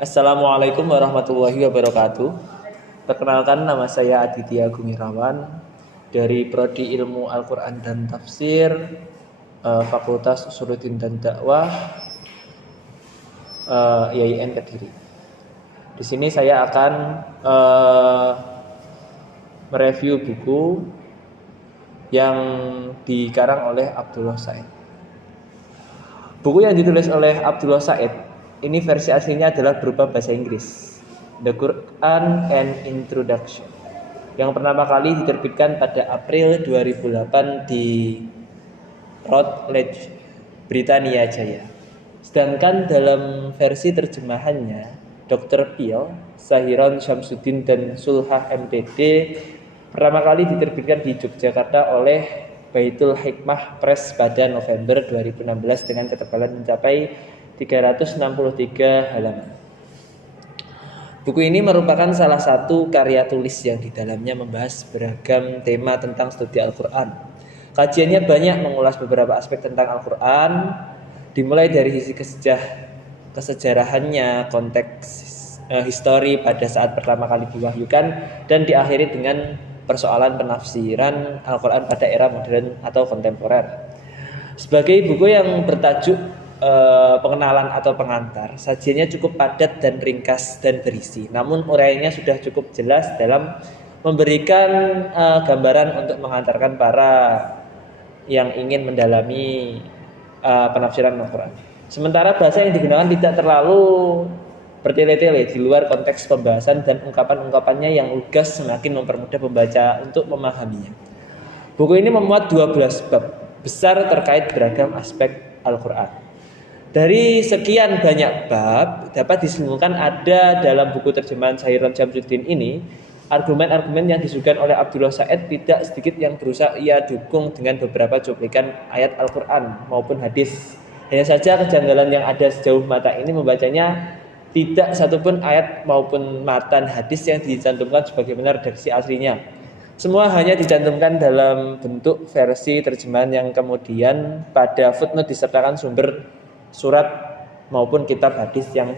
Assalamualaikum warahmatullahi wabarakatuh. Perkenalkan, nama saya Aditya Gumirawan dari Prodi Ilmu Al-Quran dan Tafsir, Fakultas Usuluddin dan Dakwah, IAIN Kediri. Di sini saya akan mereview buku yang dikarang oleh Abdullah Said. Buku yang ditulis oleh Abdullah Said ini versi aslinya adalah berupa bahasa Inggris, The Quran and Introduction, yang pertama kali diterbitkan pada April 2008 di Routledge, Britania Jaya. Sedangkan dalam versi terjemahannya, Dr. Peel, Zahiron Syamsuddin dan Sulhah MPD pertama kali diterbitkan di Yogyakarta oleh Baitul Hikmah Press pada November 2016 dengan ketebalan mencapai 363 halaman. Buku ini merupakan salah satu karya tulis yang di dalamnya membahas beragam tema tentang studi Al-Quran. Kajiannya banyak mengulas beberapa aspek tentang Al-Quran, dimulai dari sisi kesejarahannya, konteks histori pada saat pertama kali diwahyukan, dan diakhiri dengan persoalan penafsiran Al-Quran pada era modern atau kontemporer. Sebagai buku yang bertajuk pengenalan atau pengantar, sajiannya cukup padat dan ringkas dan berisi, namun uraiannya sudah cukup jelas dalam memberikan gambaran untuk mengantarkan para yang ingin mendalami penafsiran Al-Quran. Sementara bahasa yang digunakan tidak terlalu bertele-tele di luar konteks pembahasan, dan ungkapan-ungkapannya yang lugas semakin mempermudah pembaca untuk memahaminya. Buku ini memuat 12 bab besar terkait beragam aspek Al-Quran. Dari sekian banyak bab, dapat disimpulkan ada dalam buku terjemahan Zahiron Syamsuddin ini argumen-argumen yang disuguhkan oleh Abdullah Said tidak sedikit yang berusaha ia dukung dengan beberapa cuplikan ayat Al-Quran maupun hadis. Hanya saja kejanggalan yang ada sejauh mata ini membacanya, tidak satupun ayat maupun matan hadis yang dicantumkan sebagaimana redaksi aslinya. Semua hanya dicantumkan dalam bentuk versi terjemahan yang kemudian pada footnote disertakan sumber surat maupun kitab hadis yang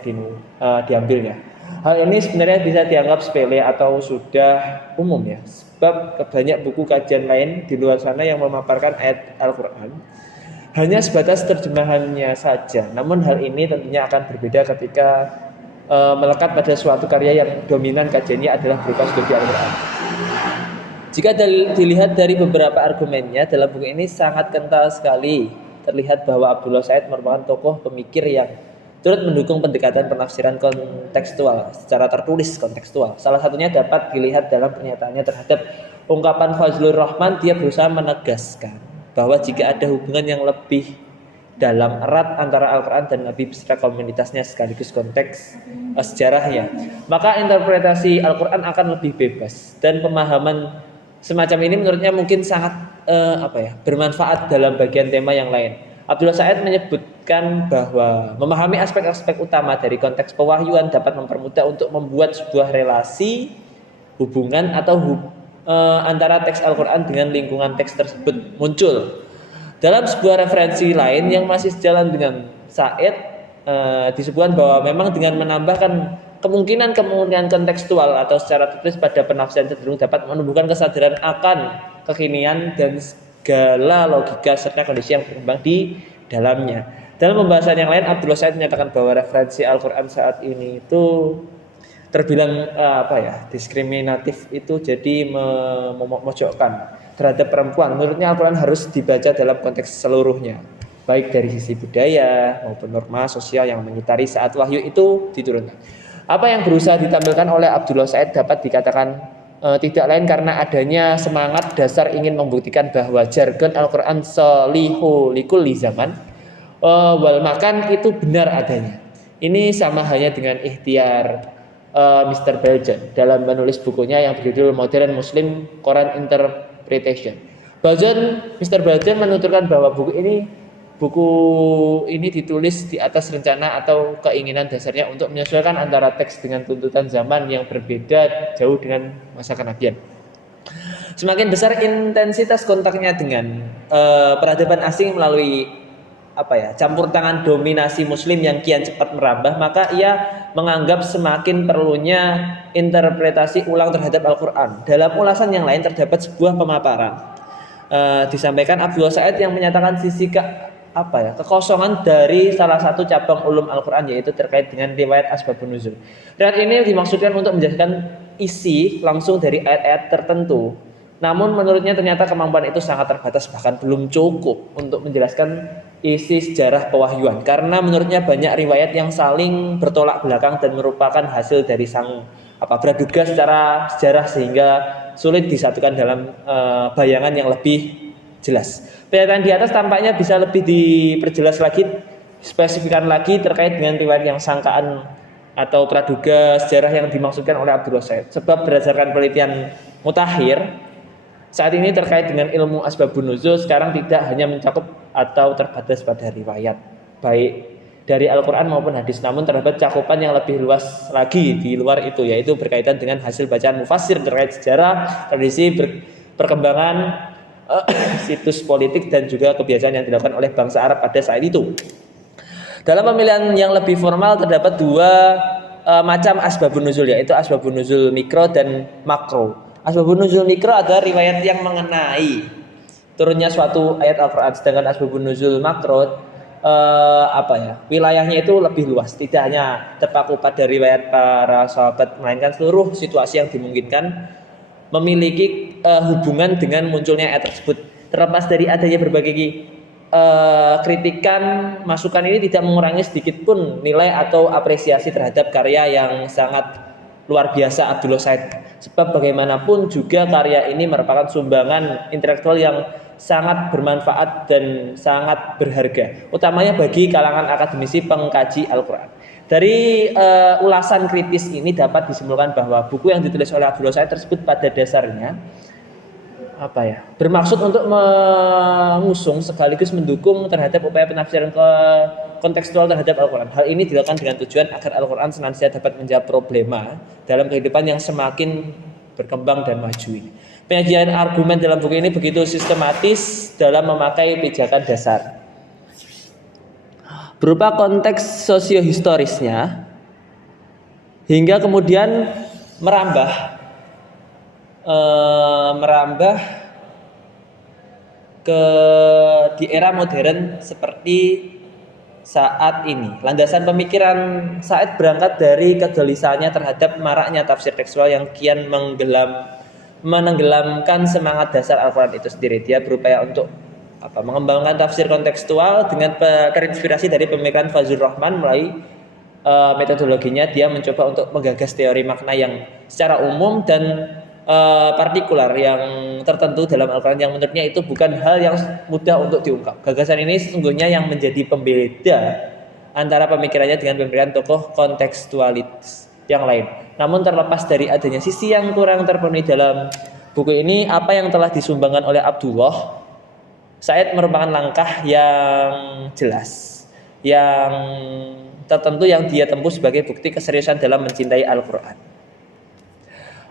diambilnya. Hal ini sebenarnya bisa dianggap sepele atau sudah umum ya, sebab banyak buku kajian lain di luar sana yang memaparkan ayat Al-Quran hanya sebatas terjemahannya saja. Namun hal ini tentunya akan berbeda ketika melekat pada suatu karya yang dominan kajiannya adalah berupa studi Al-Quran. Jika dilihat dari beberapa argumennya dalam buku ini sangat kental sekali, terlihat bahwa Abdullah Said merupakan tokoh pemikir yang turut mendukung pendekatan penafsiran kontekstual secara tertulis kontekstual. Salah satunya dapat dilihat dalam pernyataannya terhadap ungkapan Fazlur Rahman. Dia berusaha menegaskan bahwa jika ada hubungan yang lebih dalam erat antara Al-Quran dan Nabi beserta komunitasnya sekaligus konteks sejarahnya, maka interpretasi Al-Quran akan lebih bebas, dan pemahaman semacam ini menurutnya mungkin sangat bermanfaat dalam bagian tema yang lain. Abdullah Said menyebutkan bahwa memahami aspek-aspek utama dari konteks pewahyuan dapat mempermudah untuk membuat sebuah relasi hubungan atau antara teks Al-Quran dengan lingkungan teks tersebut muncul. Dalam sebuah referensi lain yang masih sejalan dengan Said, disebutkan bahwa memang dengan menambahkan kemungkinan kontekstual atau secara tertulis pada penafsiran cenderung dapat menumbuhkan kesadaran akan kekinian dan segala logika serta kondisi yang berkembang di dalamnya. Dalam pembahasan yang lain, Abdullah Said menyatakan bahwa referensi Al-Quran saat ini itu terbilang diskriminatif, itu jadi memojokkan terhadap perempuan. Menurutnya Al-Quran harus dibaca dalam konteks seluruhnya, baik dari sisi budaya maupun norma sosial yang mengitari saat wahyu itu diturunkan. Apa yang berusaha ditampilkan oleh Abdullah Said dapat dikatakan tidak lain karena adanya semangat dasar ingin membuktikan bahwa jargon Al-Quran solihu likulli zaman wal makan itu benar adanya. Ini sama hanya dengan ikhtiar Mr. Belgian dalam menulis bukunya yang berjudul Modern Muslim Quran Interpretation. Mr. Belgian menuturkan bahwa buku ini ditulis di atas rencana atau keinginan dasarnya untuk menyesuaikan antara teks dengan tuntutan zaman yang berbeda jauh dengan masa kenabian. Semakin besar intensitas kontaknya dengan peradaban asing melalui campur tangan dominasi muslim yang kian cepat merambah, maka ia menganggap semakin perlunya interpretasi ulang terhadap Al-Quran. Dalam ulasan yang lain terdapat sebuah pemaparan disampaikan Abdullah Said yang menyatakan sisi kekosongan dari salah satu cabang ulum Al-Quran, yaitu terkait dengan riwayat asbabun nuzul. Riwayat ini dimaksudkan untuk menjelaskan isi langsung dari ayat-ayat tertentu. Namun menurutnya ternyata kemampuan itu sangat terbatas, bahkan belum cukup untuk menjelaskan isi sejarah pewahyuan. Karena menurutnya banyak riwayat yang saling bertolak belakang dan merupakan hasil dari sang praduga secara sejarah, sehingga sulit disatukan dalam bayangan yang lebih jelas. Pernyataan di atas tampaknya bisa lebih diperjelas lagi, spesifikan lagi terkait dengan riwayat yang sangkaan atau praduga sejarah yang dimaksudkan oleh Abdullah Said. Sebab berdasarkan penelitian mutakhir saat ini terkait dengan ilmu asbabun nuzul sekarang tidak hanya mencakup atau terbatas pada riwayat baik dari Al-Quran maupun hadis, namun terdapat cakupan yang lebih luas lagi di luar itu, yaitu berkaitan dengan hasil bacaan mufassir terkait sejarah, tradisi, perkembangan situs politik dan juga kebiasaan yang dilakukan oleh bangsa Arab pada saat itu. Dalam pemilihan yang lebih formal terdapat dua macam asbabun nuzul, yaitu asbabun nuzul mikro dan makro. Asbabun nuzul mikro adalah riwayat yang mengenai turunnya suatu ayat Al-Quran, sedangkan asbabun nuzul makro wilayahnya itu lebih luas, tidak hanya terpaku pada riwayat para sahabat, melainkan seluruh situasi yang dimungkinkan memiliki hubungan dengan munculnya ayat tersebut. Terlepas dari adanya berbagai kritikan, masukan ini tidak mengurangi sedikit pun nilai atau apresiasi terhadap karya yang sangat luar biasa Abdullah Said. Sebab bagaimanapun juga karya ini merupakan sumbangan intelektual yang sangat bermanfaat dan sangat berharga, utamanya bagi kalangan akademisi pengkaji Al-Quran. Dari ulasan kritis ini dapat disimpulkan bahwa buku yang ditulis oleh Abdullah Said tersebut pada dasarnya bermaksud untuk mengusung sekaligus mendukung terhadap upaya penafsiran kontekstual terhadap Al-Quran. Hal ini dilakukan dengan tujuan agar Al-Quran senantiasa dapat menjawab problema dalam kehidupan yang semakin berkembang dan maju ini. Penyajian argumen dalam buku ini begitu sistematis dalam memakai pijakan dasar berupa konteks sosiohistorisnya, hingga kemudian merambah ke di era modern seperti saat ini. Landasan pemikiran Said berangkat dari kegelisahannya terhadap maraknya tafsir tekstual yang kian menenggelamkan semangat dasar Al-Quran itu sendiri. Dia berupaya untuk mengembangkan tafsir kontekstual dengan terinspirasi dari pemikiran Fazlur Rahman. Melalui metodologinya dia mencoba untuk menggagas teori makna yang secara umum dan partikular yang tertentu dalam Al-Quran, yang menurutnya itu bukan hal yang mudah untuk diungkap. Gagasan ini sesungguhnya yang menjadi pembeda antara pemikirannya dengan pemikiran tokoh kontekstualis yang lain. Namun terlepas dari adanya sisi yang kurang terpenuhi dalam buku ini, apa yang telah disumbangkan oleh Abdullah Said merupakan langkah yang jelas, yang tertentu yang dia tempuh sebagai bukti keseriusan dalam mencintai Al-Quran.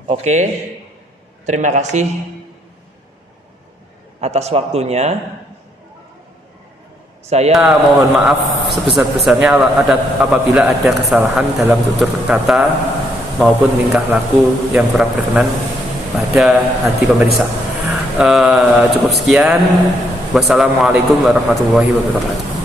Oke, terima kasih atas waktunya. Saya mohon maaf sebesar-besarnya apabila ada kesalahan dalam tutur kata maupun tingkah laku yang kurang berkenan pada hati pemirsa. Cukup sekian. Wassalamualaikum warahmatullahi wabarakatuh.